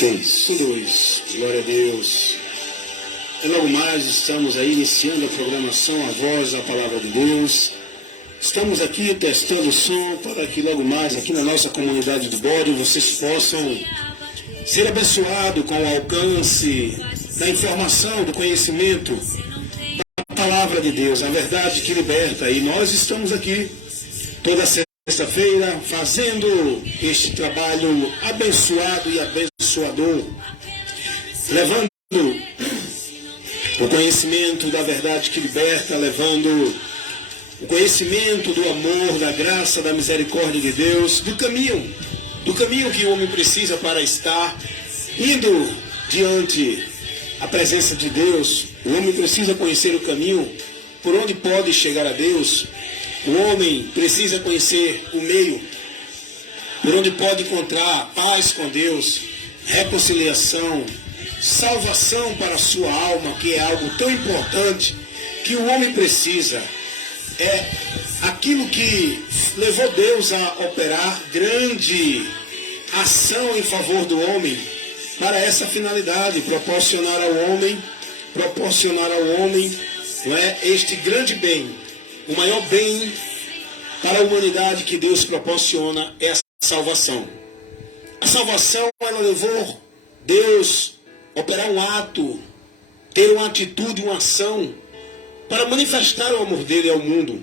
2. Glória a Deus. E logo mais estamos aí iniciando a programação A Voz da Palavra de Deus. Estamos aqui testando o som para que logo mais aqui na nossa comunidade do Bode vocês possam ser abençoados com o alcance da informação, do conhecimento da Palavra de Deus, a verdade que liberta. E nós estamos aqui toda sexta-feira fazendo este trabalho abençoado e abençoador, levando o conhecimento da verdade que liberta, levando o conhecimento do amor, da graça, da misericórdia de Deus, do caminho que o homem precisa para estar indo diante a presença de Deus. O homem precisa conhecer o caminho por onde pode chegar a Deus. O homem precisa conhecer o meio por onde pode encontrar paz com Deus, reconciliação, salvação para a sua alma, que é algo tão importante que o homem precisa. É aquilo que levou Deus a operar grande ação em favor do homem para essa finalidade, proporcionar ao homem, não é, este grande bem, o maior bem para a humanidade que Deus proporciona é a salvação. A salvação, ela levou Deus a operar um ato, ter uma atitude, uma ação, para manifestar o amor dele ao mundo.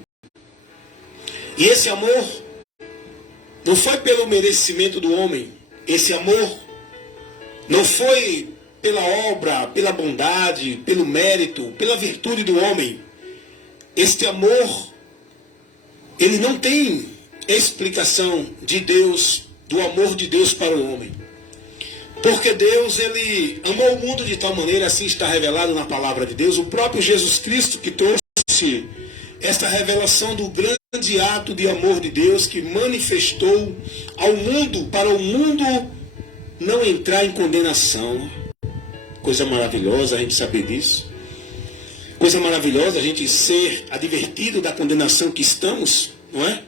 E esse amor não foi pelo merecimento do homem. Esse amor não foi pela obra, pela bondade, pelo mérito, pela virtude do homem. Este amor, ele não tem explicação de Deus, do amor de Deus para o homem. Porque Deus, ele amou o mundo de tal maneira, assim está revelado na palavra de Deus, o próprio Jesus Cristo que trouxe esta revelação do grande ato de amor de Deus que manifestou ao mundo, para o mundo não entrar em condenação. Coisa maravilhosa a gente saber disso. Coisa maravilhosa a gente ser advertido da condenação que estamos, não é?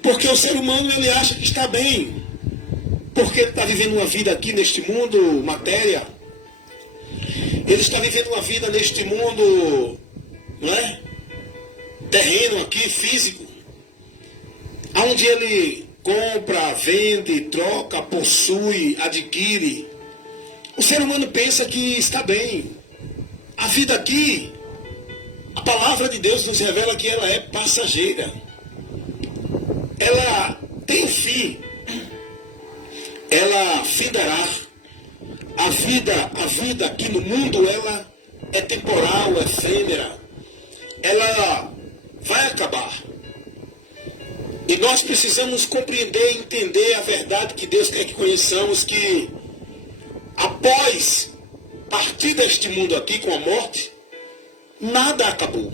Porque o ser humano, ele acha que está bem. Porque ele está vivendo uma vida aqui neste mundo, matéria. Ele está vivendo uma vida neste mundo, não é? Terreno aqui, físico. Onde ele compra, vende, troca, possui, adquire. O ser humano pensa que está bem. A vida aqui, a palavra de Deus nos revela que ela é passageira. Ela tem fim. Ela findará. A vida aqui no mundo, ela é temporal, efêmera. Ela vai acabar. E nós precisamos compreender e entender a verdade que Deus quer que conheçamos, que após partir deste mundo aqui com a morte, nada acabou.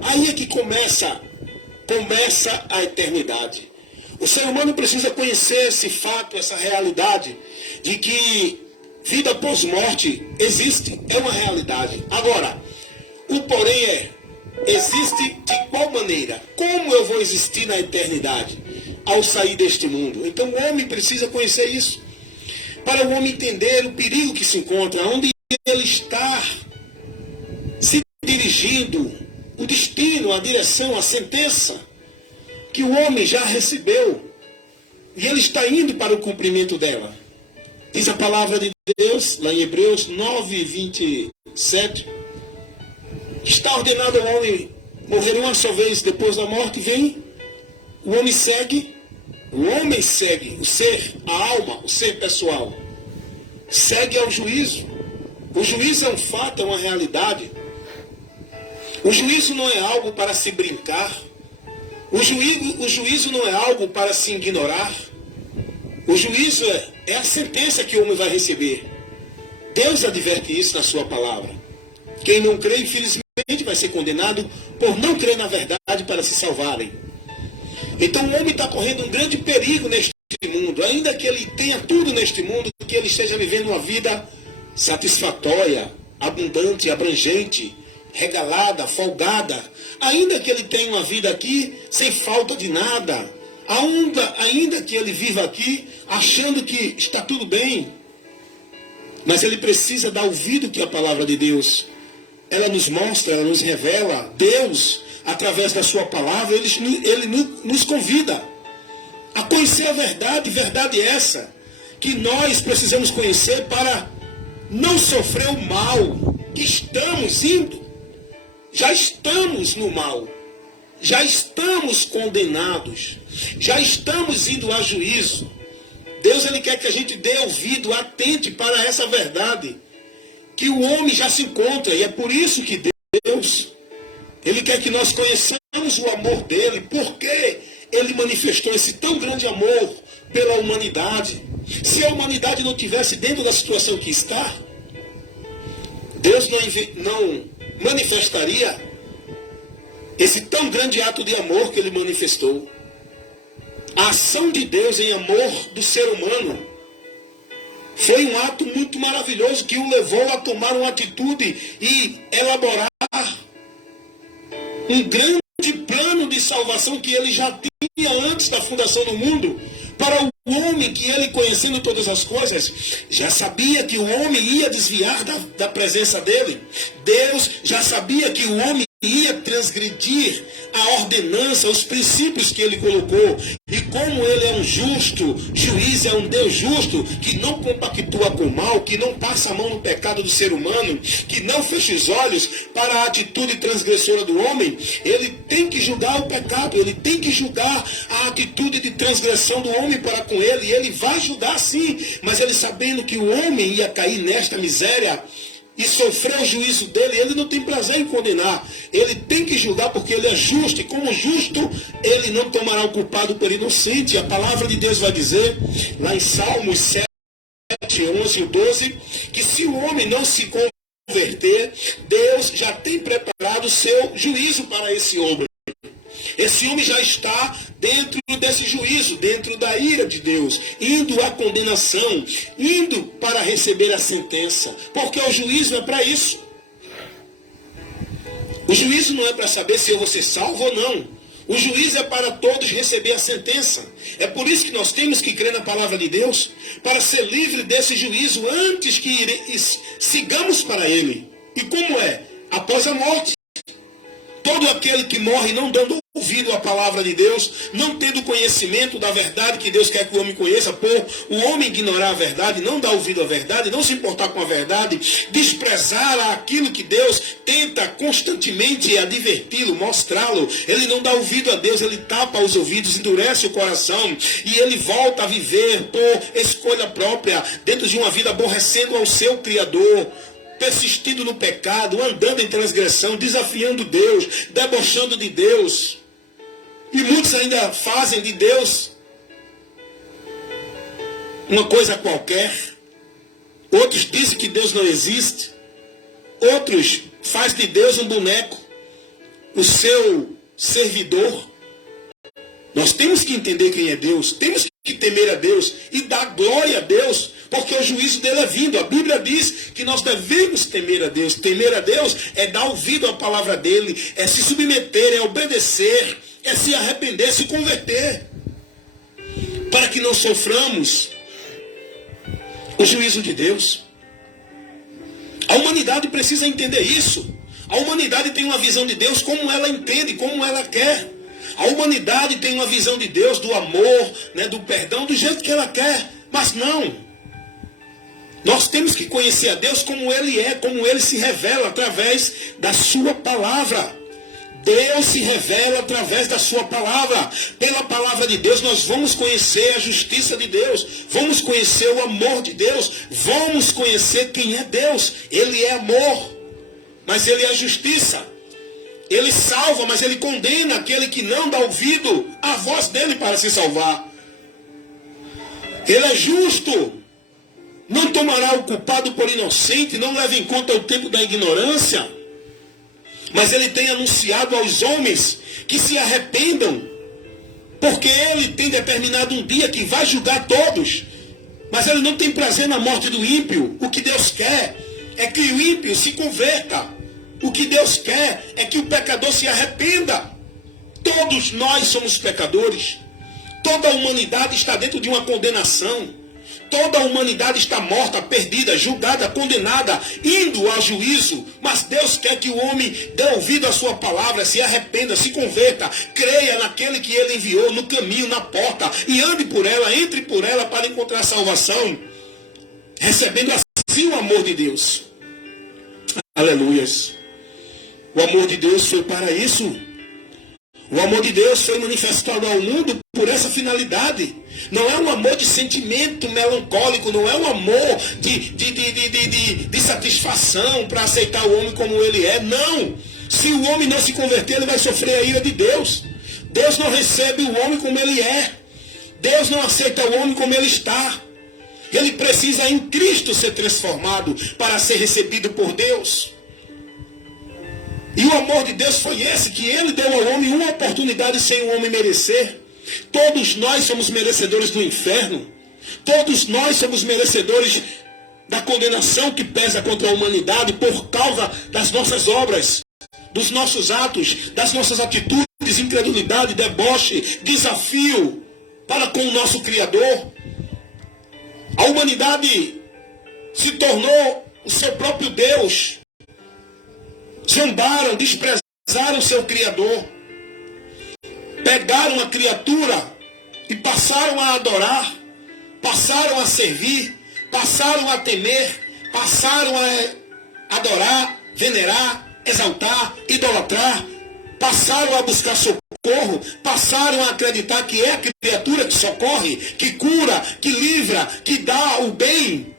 Aí é que começa a eternidade. O ser humano precisa conhecer esse fato, essa realidade, de que vida após morte existe, é uma realidade. Agora, o porém é, existe de qual maneira? Como eu vou existir na eternidade ao sair deste mundo? Então o homem precisa conhecer isso, para o homem entender o perigo que se encontra, onde ele está se dirigindo, o destino, a direção, a sentença que o homem já recebeu, e ele está indo para o cumprimento dela. Diz a palavra de Deus, lá em Hebreus 9:27, está ordenado ao homem morrer uma só vez, depois da morte vem, o homem segue, o ser, a alma, o ser pessoal, segue ao juízo. O juízo é um fato, é uma realidade. O juízo não é algo para se brincar. O juízo não é algo para se ignorar. O juízo é a sentença que o homem vai receber. Deus adverte isso na sua palavra. Quem não crê, infelizmente, vai ser condenado por não crer na verdade para se salvarem. Então o homem está correndo um grande perigo neste mundo. Ainda que ele tenha tudo neste mundo, que ele esteja vivendo uma vida satisfatória, abundante, abrangente, regalada, folgada, ainda que ele tenha uma vida aqui sem falta de nada, ainda que ele viva aqui achando que está tudo bem, Mas ele precisa dar ouvido que a palavra de Deus, ela nos mostra, ela nos revela. Deus, através da sua palavra, ele nos convida a conhecer a verdade. Verdade essa que nós precisamos conhecer para não sofrer o mal que estamos indo. Já estamos no mal. Já estamos condenados. Já estamos indo a juízo. Deus, ele quer que a gente dê ouvido, atente para essa verdade, que o homem já se encontra, e é por isso que Deus, ele quer que nós conheçamos o amor dele, porque ele manifestou esse tão grande amor pela humanidade. Se a humanidade não tivesse dentro da situação que está, Deus não manifestaria esse tão grande ato de amor que ele manifestou. A ação de Deus em amor do ser humano foi um ato muito maravilhoso que o levou a tomar uma atitude e elaborar um grande plano de salvação que ele já tinha antes da fundação do mundo. Para o homem que ele, conhecendo todas as coisas, já sabia que o homem ia desviar da presença dele. Deus já sabia que o homem ia transgredir a ordenança, os princípios que ele colocou. E como ele é um justo juiz, é um Deus justo, que não compactua com o mal, que não passa a mão no pecado do ser humano, que não fecha os olhos para a atitude transgressora do homem, ele tem que julgar o pecado, ele tem que julgar a atitude de transgressão do homem para com ele, e ele vai julgar sim, mas ele sabendo que o homem ia cair nesta miséria e sofrer o juízo dele, ele não tem prazer em condenar. Ele tem que julgar porque ele é justo. E como justo, ele não tomará o culpado por inocente. A palavra de Deus vai dizer, lá em Salmos 7, 11 e 12, que se o homem não se converter, Deus já tem preparado o seu juízo para esse homem. Esse homem já está dentro desse juízo, dentro da ira de Deus, indo à condenação, indo para receber a sentença, porque o juízo é para isso. O juízo não é para saber se eu vou ser salvo ou não. O juízo é para todos receber a sentença. É por isso que nós temos que crer na palavra de Deus, para ser livre desse juízo antes que sigamos para ele. E como é? Após a morte. Todo aquele que morre não dando ouvido à palavra de Deus, não tendo conhecimento da verdade que Deus quer que o homem conheça, por o homem ignorar a verdade, não dar ouvido à verdade, não se importar com a verdade, desprezar aquilo que Deus tenta constantemente adverti-lo, mostrá-lo, ele não dá ouvido a Deus, ele tapa os ouvidos, endurece o coração, e ele volta a viver por escolha própria, dentro de uma vida aborrecendo ao seu Criador, persistindo no pecado, andando em transgressão, desafiando Deus, debochando de Deus. E muitos ainda fazem de Deus uma coisa qualquer. Outros dizem que Deus não existe. Outros fazem de Deus um boneco, o seu servidor. Nós temos que entender quem é Deus, temos que temer a Deus e dar glória a Deus, porque o juízo dele é vindo. A Bíblia diz que nós devemos temer a Deus. Temer a Deus é dar ouvido à palavra dele, é se submeter, é obedecer, é se arrepender, se converter, para que não soframos o juízo de Deus. A humanidade precisa entender isso. A humanidade tem uma visão de Deus como ela entende, como ela quer. A humanidade tem uma visão de Deus, do amor, né, do perdão, do jeito que ela quer. Mas não. Nós temos que conhecer a Deus como Ele é, como Ele se revela através da sua palavra. Deus se revela através da sua palavra. Pela palavra de Deus nós vamos conhecer a justiça de Deus. Vamos conhecer o amor de Deus. Vamos conhecer quem é Deus. Ele é amor, mas Ele é justiça. Ele salva, mas Ele condena aquele que não dá ouvido à voz dele para se salvar. Ele é justo, não tomará o culpado por inocente, não leva em conta o tempo da ignorância, mas Ele tem anunciado aos homens que se arrependam, porque Ele tem determinado um dia que vai julgar todos, mas Ele não tem prazer na morte do ímpio. O que Deus quer é que o ímpio se converta. O que Deus quer é que o pecador se arrependa. Todos nós somos pecadores. Toda a humanidade está dentro de uma condenação. Toda a humanidade está morta, perdida, julgada, condenada, indo a juízo. Mas Deus quer que o homem dê ouvido à sua palavra, se arrependa, se converta, creia naquele que ele enviou, no caminho, na porta, e ande por ela, entre por ela para encontrar salvação, recebendo assim o amor de Deus. Aleluias. O amor de Deus foi para isso. O amor de Deus foi manifestado ao mundo por essa finalidade. Não é um amor de sentimento melancólico, não é um amor de satisfação para aceitar o homem como ele é. Não. Se o homem não se converter, ele vai sofrer a ira de Deus. Deus não recebe o homem como ele é. Deus não aceita o homem como ele está. Ele precisa em Cristo ser transformado para ser recebido por Deus. E o amor de Deus foi esse, que ele deu ao homem uma oportunidade sem o homem merecer. Todos nós somos merecedores do inferno. Todos nós somos merecedores da condenação que pesa contra a humanidade por causa das nossas obras, dos nossos atos, das nossas atitudes, incredulidade, deboche, desafio para com o nosso Criador. A humanidade se tornou o seu próprio Deus. Zombaram, desprezaram seu Criador. Pegaram a criatura e passaram a adorar, passaram a servir, passaram a temer, passaram a adorar, venerar, exaltar, idolatrar, passaram a buscar socorro, passaram a acreditar que é a criatura que socorre, que cura, que livra, que dá o bem.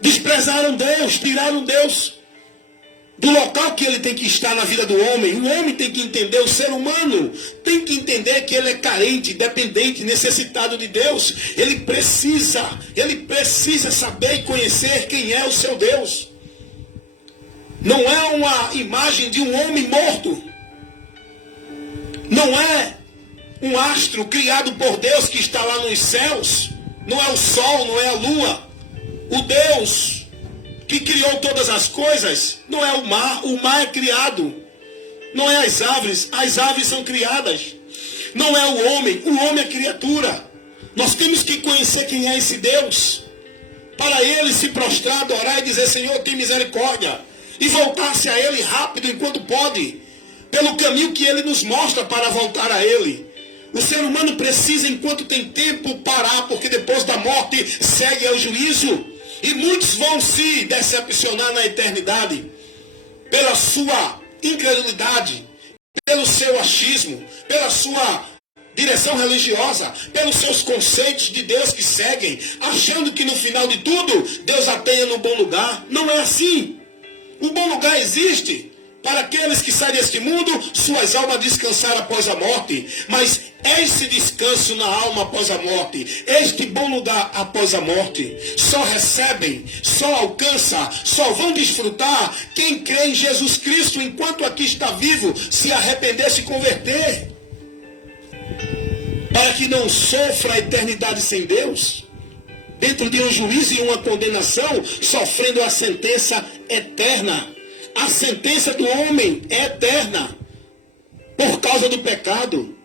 Desprezaram Deus, tiraram Deus do local que ele tem que estar na vida do homem. O homem tem que entender, o ser humano tem que entender que ele é carente, dependente, necessitado de Deus. Ele precisa saber e conhecer quem é o seu Deus. Não é uma imagem de um homem morto. Não é um astro criado por Deus que está lá nos céus. Não é o sol, não é a lua. O Deus que criou todas as coisas não é o mar é criado. Não é as aves são criadas. Não é o homem é criatura. Nós temos que conhecer quem é esse Deus, para ele se prostrar, adorar e dizer: Senhor, tem misericórdia, e voltar-se a ele rápido enquanto pode, pelo caminho que ele nos mostra para voltar a ele. O ser humano precisa, enquanto tem tempo, parar, porque depois da morte segue ao juízo. E muitos vão se decepcionar na eternidade pela sua incredulidade, pelo seu achismo, pela sua direção religiosa, pelos seus conceitos de Deus que seguem, achando que no final de tudo Deus a tenha no bom lugar. Não é assim. O bom lugar existe para aqueles que saem deste mundo, suas almas descansar após a morte. Mas esse descanso na alma após a morte, este bom lugar após a morte, só recebem, só alcança, só vão desfrutar quem crê em Jesus Cristo enquanto aqui está vivo, se arrepender, se converter, para que não sofra a eternidade sem Deus, dentro de um juízo e uma condenação, sofrendo a sentença eterna. A sentença do homem é eterna por causa do pecado.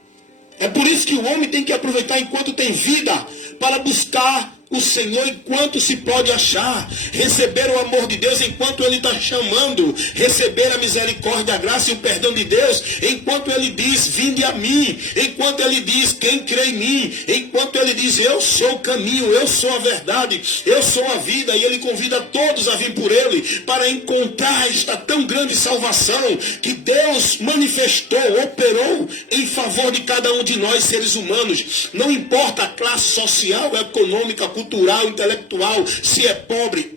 É por isso que o homem tem que aproveitar enquanto tem vida para buscar o Senhor enquanto se pode achar, receber o amor de Deus enquanto ele está chamando, receber a misericórdia, a graça e o perdão de Deus enquanto ele diz: vinde a mim, enquanto ele diz: quem crê em mim, enquanto ele diz: eu sou o caminho, eu sou a verdade, eu sou a vida. E ele convida todos a vir por ele para encontrar esta tão grande salvação que Deus manifestou, operou em favor de cada um de nós, seres humanos. Não importa a classe social, econômica, cultural, intelectual, se é pobre,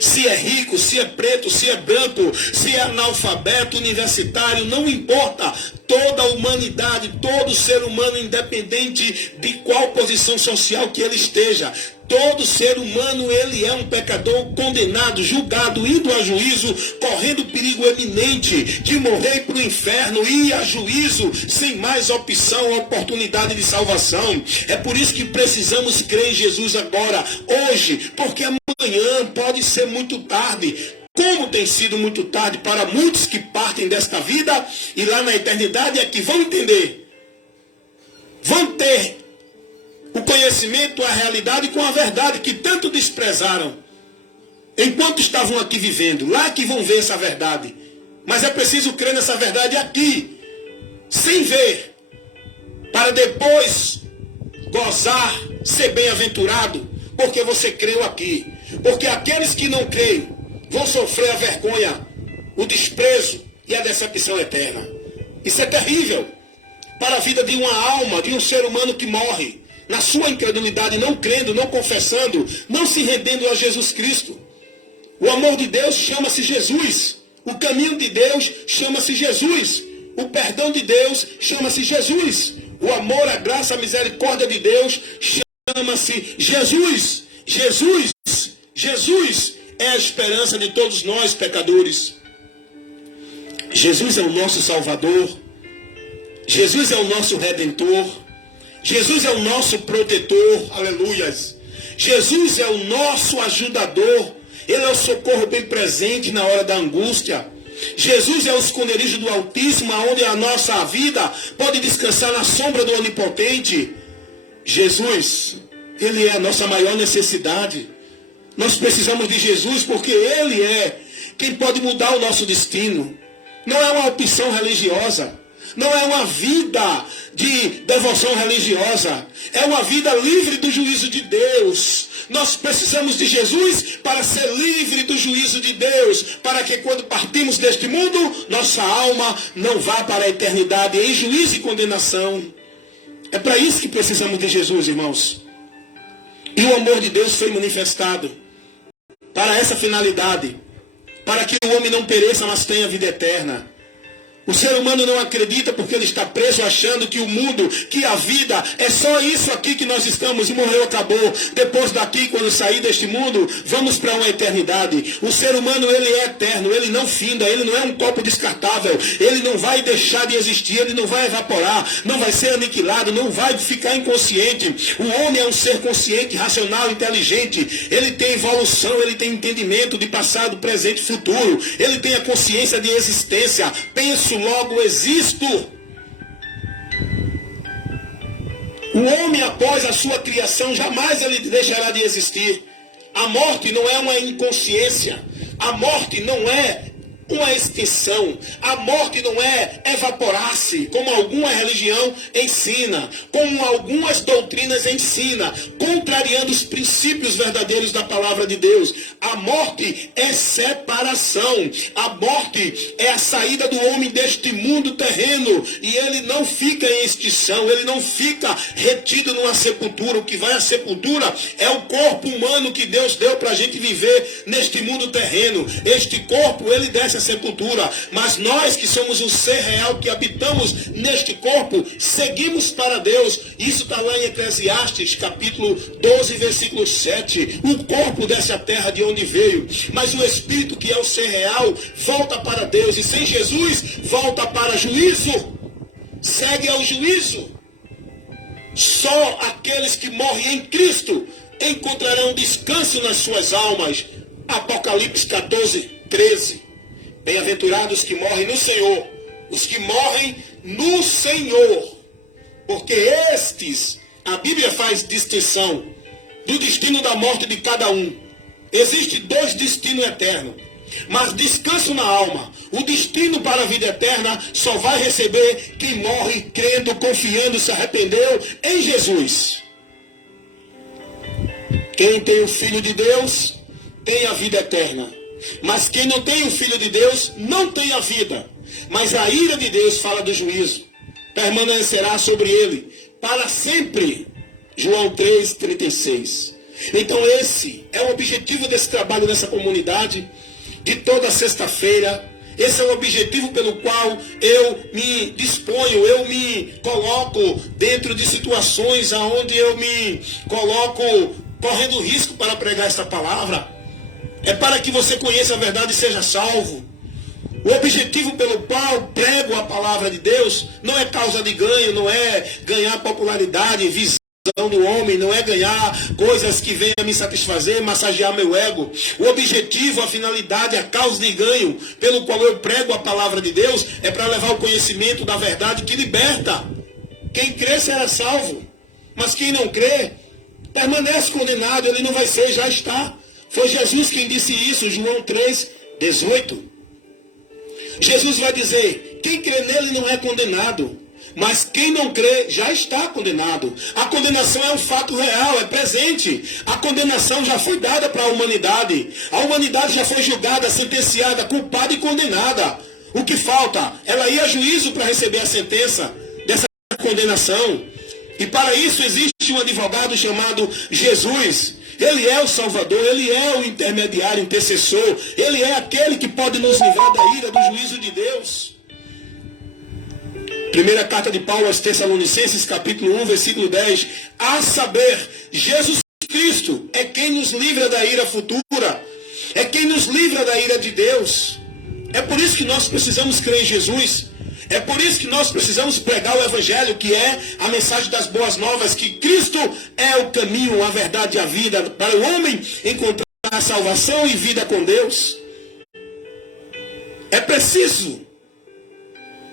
se é rico, se é preto, se é branco, se é analfabeto, universitário, não importa. Toda a humanidade, todo ser humano, independente de qual posição social que ele esteja, todo ser humano, ele é um pecador condenado, julgado, indo a juízo, correndo perigo eminente de morrer para o inferno, ir a juízo sem mais opção, oportunidade de salvação. É por isso que precisamos crer em Jesus agora, hoje, porque amanhã pode ser muito tarde. Como tem sido muito tarde para muitos que partem desta vida e lá na eternidade é que vão entender, vão ter o conhecimento, a realidade com a verdade que tanto desprezaram enquanto estavam aqui vivendo. Lá que vão ver essa verdade. Mas é preciso crer nessa verdade aqui, sem ver, para depois gozar, ser bem-aventurado, porque você creu aqui. Porque aqueles que não creem vão sofrer a vergonha, o desprezo e a decepção eterna. Isso é terrível para a vida de uma alma, de um ser humano que morre na sua incredulidade, não crendo, não confessando, não se rendendo a Jesus Cristo. O amor de Deus chama-se Jesus. O caminho de Deus chama-se Jesus. O perdão de Deus chama-se Jesus. O amor, a graça, a misericórdia de Deus chama-se Jesus. Jesus é a esperança de todos nós, pecadores. Jesus é o nosso Salvador. Jesus é o nosso Redentor. Jesus é o nosso protetor, aleluias. Jesus é o nosso ajudador. Ele é o socorro bem presente na hora da angústia. Jesus é o esconderijo do Altíssimo, onde a nossa vida pode descansar na sombra do Onipotente. Jesus, Ele é a nossa maior necessidade. Nós precisamos de Jesus porque Ele é quem pode mudar o nosso destino. Não é uma opção religiosa. Não é uma vida de devoção religiosa. É uma vida livre do juízo de Deus. Nós precisamos de Jesus para ser livre do juízo de Deus. Para que quando partimos deste mundo, nossa alma não vá para a eternidade em juízo e condenação. É para isso que precisamos de Jesus, irmãos. E o amor de Deus foi manifestado para essa finalidade. Para que o homem não pereça, mas tenha vida eterna. O ser humano não acredita porque ele está preso achando que o mundo, que a vida é só isso aqui que nós estamos e morreu, acabou. Depois daqui, quando sair deste mundo, vamos para uma eternidade. O ser humano, ele é eterno, ele não finda, ele não é um copo descartável, ele não vai deixar de existir, ele não vai evaporar, não vai ser aniquilado, não vai ficar inconsciente. O homem é um ser consciente, racional, inteligente, ele tem evolução, ele tem entendimento de passado, presente e futuro, ele tem a consciência de existência. Penso, logo existo. O homem, após a sua criação, jamais ele deixará de existir. A morte não é uma inconsciência. A morte não é uma extinção. A morte não é evaporar-se, como alguma religião ensina, como algumas doutrinas ensinam, contrariando os princípios verdadeiros da palavra de Deus. A morte é separação. A morte é a saída do homem deste mundo terreno. E ele não fica em extinção, ele não fica retido numa sepultura. O que vai à sepultura é o corpo humano que Deus deu para a gente viver neste mundo terreno. Este corpo, ele desce a sepultura, mas nós que somos o ser real que habitamos neste corpo, seguimos para Deus. Isso está lá em Eclesiastes capítulo 12, versículo 7. O corpo desce à terra de onde veio, mas o espírito, que é o ser real, volta para Deus, e sem Jesus volta para juízo, segue ao juízo. Só aqueles que morrem em Cristo encontrarão descanso nas suas almas. Apocalipse 14, 13. Bem-aventurados que morrem no Senhor, os que morrem no Senhor, porque estes, a Bíblia faz distinção do destino da morte de cada um. Existe dois destinos eternos, mas descanso na alma. O destino para a vida eterna só vai receber quem morre crendo, confiando, se arrependeu em Jesus. Quem tem o Filho de Deus tem a vida eterna. Mas quem não tem o Filho de Deus não tem a vida. Mas a ira de Deus, fala do juízo, permanecerá sobre ele para sempre. João 3,36. Então esse é o objetivo desse trabalho nessa comunidade, de toda sexta-feira. Esse é o objetivo pelo qual eu me disponho, eu me coloco dentro de situações onde eu me coloco correndo risco para pregar esta palavra. É para que você conheça a verdade e seja salvo. O objetivo pelo qual prego a palavra de Deus não é causa de ganho, não é ganhar popularidade, visão do homem, não é ganhar coisas que venham me satisfazer, massagear meu ego. O objetivo, a finalidade, a causa de ganho pelo qual eu prego a palavra de Deus é para levar o conhecimento da verdade que liberta. Quem crê será salvo. Mas quem não crê, permanece condenado, ele não vai ser, já está. Foi Jesus quem disse isso, João 3:18. Jesus vai dizer, quem crê nele não é condenado, mas quem não crê já está condenado. A condenação é um fato real, é presente. A condenação já foi dada para a humanidade. A humanidade já foi julgada, sentenciada, culpada e condenada. O que falta? Ela ir a juízo para receber a sentença dessa condenação. E para isso existe um advogado chamado Jesus. Ele é o Salvador, ele é o intermediário, intercessor. Ele é aquele que pode nos livrar da ira, do juízo de Deus. Primeira carta de Paulo aos Tessalonicenses, capítulo 1, versículo 10. A saber, Jesus Cristo é quem nos livra da ira futura. É quem nos livra da ira de Deus. É por isso que nós precisamos crer em Jesus. É por isso que nós precisamos pregar o Evangelho, que é a mensagem das boas novas, que Cristo é o caminho, a verdade e a vida, para o homem encontrar a salvação e vida com Deus. É preciso.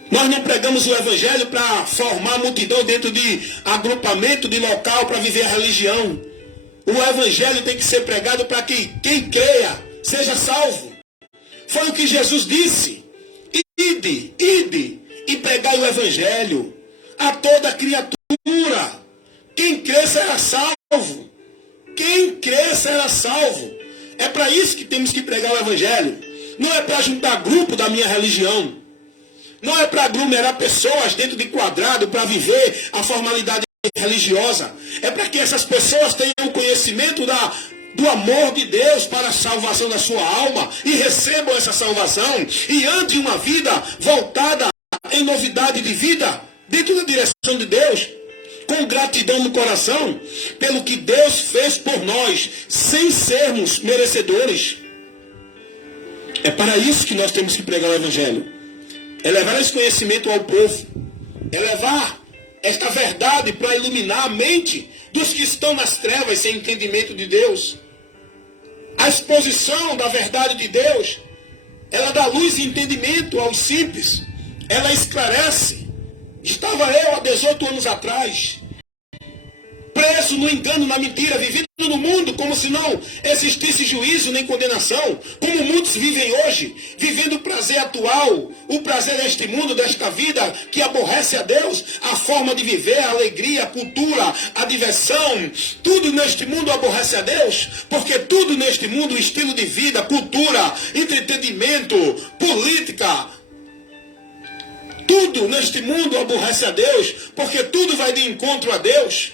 Nós não pregamos o Evangelho para formar multidão dentro de agrupamento, de local, para viver a religião. O Evangelho tem que ser pregado para que quem creia seja salvo. Foi o que Jesus disse. Ide e pregai o Evangelho a toda criatura. Quem crê será salvo. Quem crê será salvo. É para isso que temos que pregar o Evangelho. Não é para juntar grupo da minha religião. Não é para aglomerar pessoas dentro de quadrado para viver a formalidade religiosa. É para que essas pessoas tenham o conhecimento do amor de Deus para a salvação da sua alma e recebam essa salvação e andem uma vida voltada em novidade de vida, dentro da direção de Deus, com gratidão no coração, pelo que Deus fez por nós, sem sermos merecedores. É para isso que nós temos que pregar o Evangelho. É levar esse conhecimento ao povo. É levar esta verdade para iluminar a mente dos que estão nas trevas sem entendimento de Deus. A exposição da verdade de Deus, ela dá luz e entendimento aos simples. Ela esclarece. Estava eu há 18 anos atrás, preso no engano, na mentira, vivendo no mundo como se não existisse juízo nem condenação, como muitos vivem hoje, vivendo o prazer atual, o prazer deste mundo, desta vida, que aborrece a Deus, a forma de viver, a alegria, a cultura, a diversão, tudo neste mundo aborrece a Deus, porque tudo neste mundo, estilo de vida, cultura, entretenimento, política, tudo neste mundo aborrece a Deus, porque tudo vai de encontro a Deus.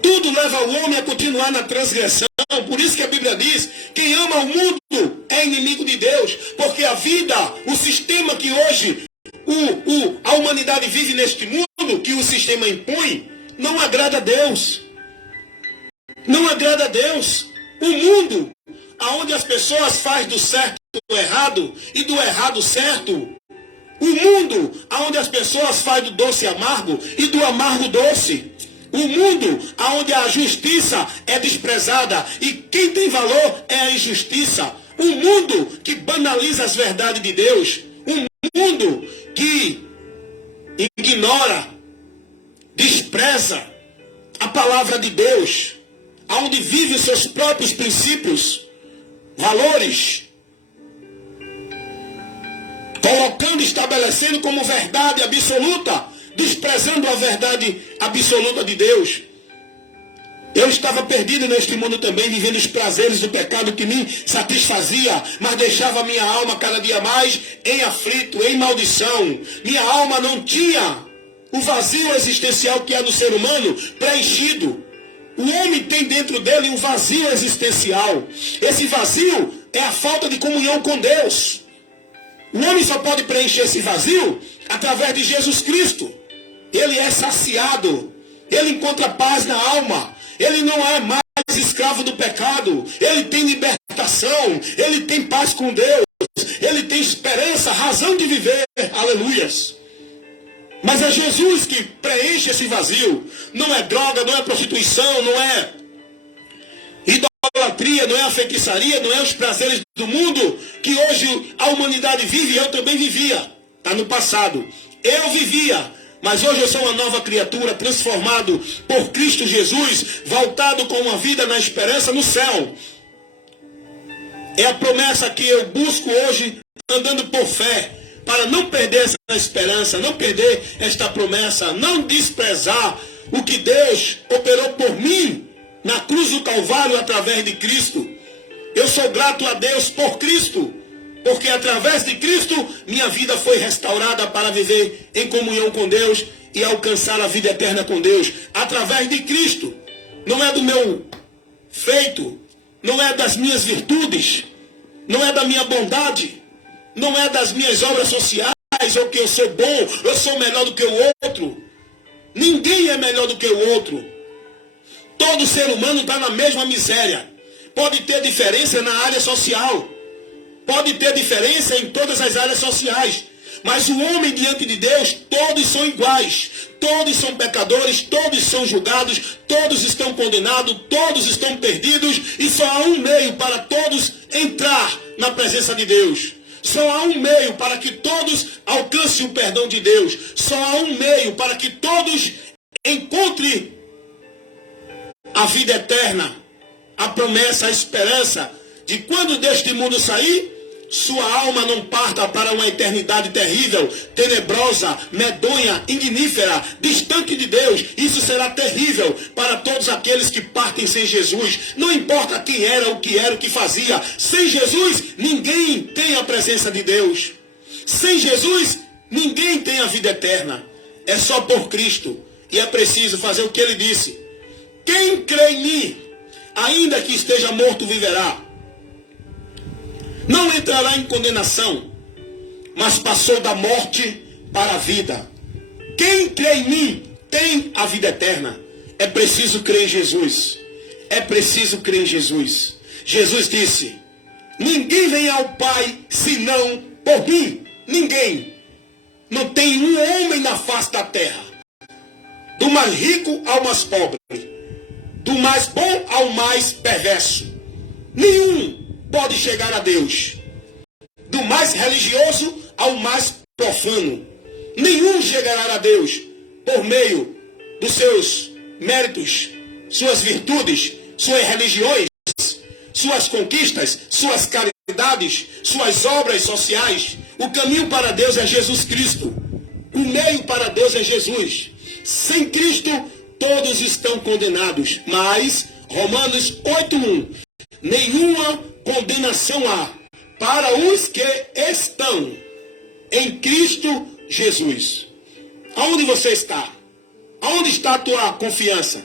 Tudo leva o homem a continuar na transgressão. Por isso que a Bíblia diz, quem ama o mundo é inimigo de Deus. Porque a vida, o sistema que hoje a humanidade vive neste mundo, que o sistema impõe, não agrada a Deus. Não agrada a Deus. O mundo, onde as pessoas fazem do certo o errado e do errado certo. O mundo, onde as pessoas fazem do doce amargo e do amargo doce. O mundo onde a justiça é desprezada e quem tem valor é a injustiça. Um mundo que banaliza as verdades de Deus. Um mundo que ignora, despreza a palavra de Deus. Onde vive os seus próprios princípios, valores, colocando, estabelecendo como verdade absoluta, desprezando a verdade absoluta de Deus. Eu estava perdido neste mundo também, vivendo os prazeres do pecado que me satisfazia, mas deixava a minha alma cada dia mais em aflito, em maldição. Minha alma não tinha o vazio existencial que há no ser humano preenchido. O homem tem dentro dele um vazio existencial. Esse vazio é a falta de comunhão com Deus. O homem só pode preencher esse vazio através de Jesus Cristo. Ele é saciado, ele encontra paz na alma, ele não é mais escravo do pecado, ele tem libertação, ele tem paz com Deus, ele tem esperança, razão de viver, aleluias. Mas é Jesus que preenche esse vazio, não é droga, não é prostituição, não é idolatria, não é a feitiçaria, não é os prazeres do mundo que hoje a humanidade vive e eu também vivia, está no passado. Eu vivia Mas hoje eu sou uma nova criatura, transformado por Cristo Jesus, voltado com uma vida na esperança no céu. É a promessa que eu busco hoje, andando por fé, para não perder essa esperança, não perder esta promessa, não desprezar o que Deus operou por mim na cruz do Calvário através de Cristo. Eu sou grato a Deus por Cristo, porque através de Cristo minha vida foi restaurada para viver em comunhão com Deus e alcançar a vida eterna com Deus. Através de Cristo. Não é do meu feito, não é das minhas virtudes, não é da minha bondade, não é das minhas obras sociais, ou que eu sou bom, eu sou melhor do que o outro. Ninguém é melhor do que o outro. Todo ser humano está na mesma miséria. Pode ter diferença na área social, pode ter diferença em todas as áreas sociais, mas o homem diante de Deus, todos são iguais, todos são pecadores, todos são julgados, todos estão condenados, todos estão perdidos, e só há um meio para todos entrar na presença de Deus. Só há um meio para que todos alcancem o perdão de Deus. Só há um meio para que todos encontrem a vida eterna, a promessa, a esperança de quando deste mundo sair, sua alma não parta para uma eternidade terrível, tenebrosa, medonha, ignífera, distante de Deus. Isso será terrível para todos aqueles que partem sem Jesus. Não importa quem era, o que fazia. Sem Jesus, ninguém tem a presença de Deus. Sem Jesus, ninguém tem a vida eterna. É só por Cristo. E é preciso fazer o que ele disse. Quem crê em mim, ainda que esteja morto, viverá. Não entrará em condenação, mas passou da morte para a vida. Quem crê em mim tem a vida eterna. É preciso crer em Jesus. É preciso crer em Jesus. Jesus disse: ninguém vem ao Pai senão por mim. Ninguém. Não tem um homem na face da terra, do mais rico ao mais pobre, do mais bom ao mais perverso, nenhum pode chegar a Deus. Do mais religioso ao mais profano, nenhum chegará a Deus por meio dos seus méritos, suas virtudes, suas religiões, suas conquistas, suas caridades, suas obras sociais. O caminho para Deus é Jesus Cristo. O meio para Deus é Jesus. Sem Cristo, todos estão condenados. Mas, Romanos 8:1, nenhuma condenação há para os que estão em Cristo Jesus. Aonde você está? Aonde está a tua confiança?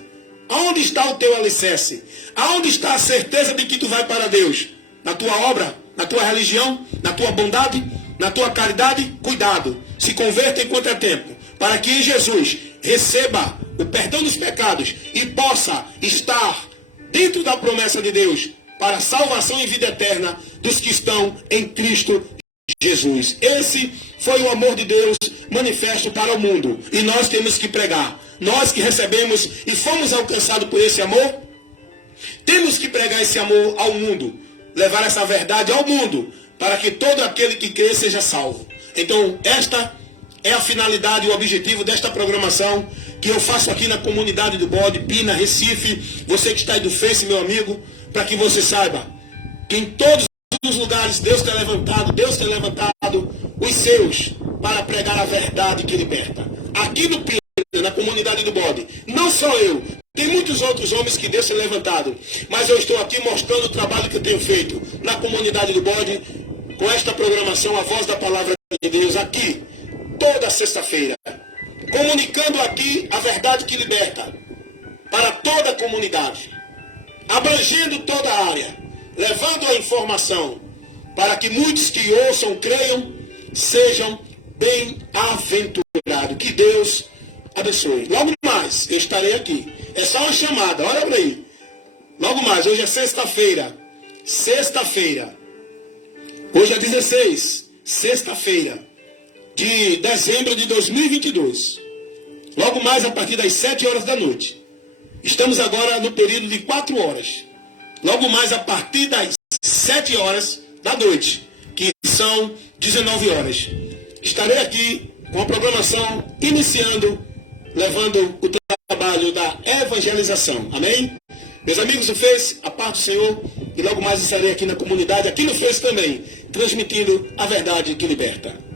Aonde está o teu alicerce? Aonde está a certeza de que tu vai para Deus? Na tua obra? Na tua religião? Na tua bondade? Na tua caridade? Cuidado, se converta enquanto é tempo, para que em Jesus receba o perdão dos pecados e possa estar dentro da promessa de Deus para a salvação e vida eterna dos que estão em Cristo Jesus. Esse foi o amor de Deus manifesto para o mundo. E nós temos que pregar. Nós que recebemos e fomos alcançados por esse amor, temos que pregar esse amor ao mundo. Levar essa verdade ao mundo, para que todo aquele que crê seja salvo. Então, esta é a finalidade e o objetivo desta programação que eu faço aqui na comunidade do Bode, Pina, Recife. Você que está aí do Face, meu amigo, para que você saiba que em todos os lugares Deus tem levantado os seus para pregar a verdade que liberta. Aqui no Pina, na comunidade do Bode, não só eu, tem muitos outros homens que Deus tem levantado, mas eu estou aqui mostrando o trabalho que eu tenho feito na comunidade do Bode, com esta programação, a voz da palavra de Deus, aqui, toda sexta-feira, comunicando aqui a verdade que liberta, para toda a comunidade, abrangendo toda a área, levando a informação, para que muitos que ouçam, creiam, sejam bem-aventurados. Que Deus abençoe. Logo mais, eu estarei aqui. É só uma chamada, olha para aí. Logo mais, hoje é sexta-feira. Hoje é 16, sexta-feira de dezembro de 2022. Logo mais, a partir das 7 horas da noite. Estamos agora no período de 4 horas. Logo mais, a partir das 7 horas da noite, que são 19 horas. Estarei aqui com a programação iniciando, levando o trabalho da evangelização. Amém? Meus amigos do Face, a paz do Senhor, e logo mais estarei aqui na comunidade, aqui no Face também, transmitindo a verdade que liberta.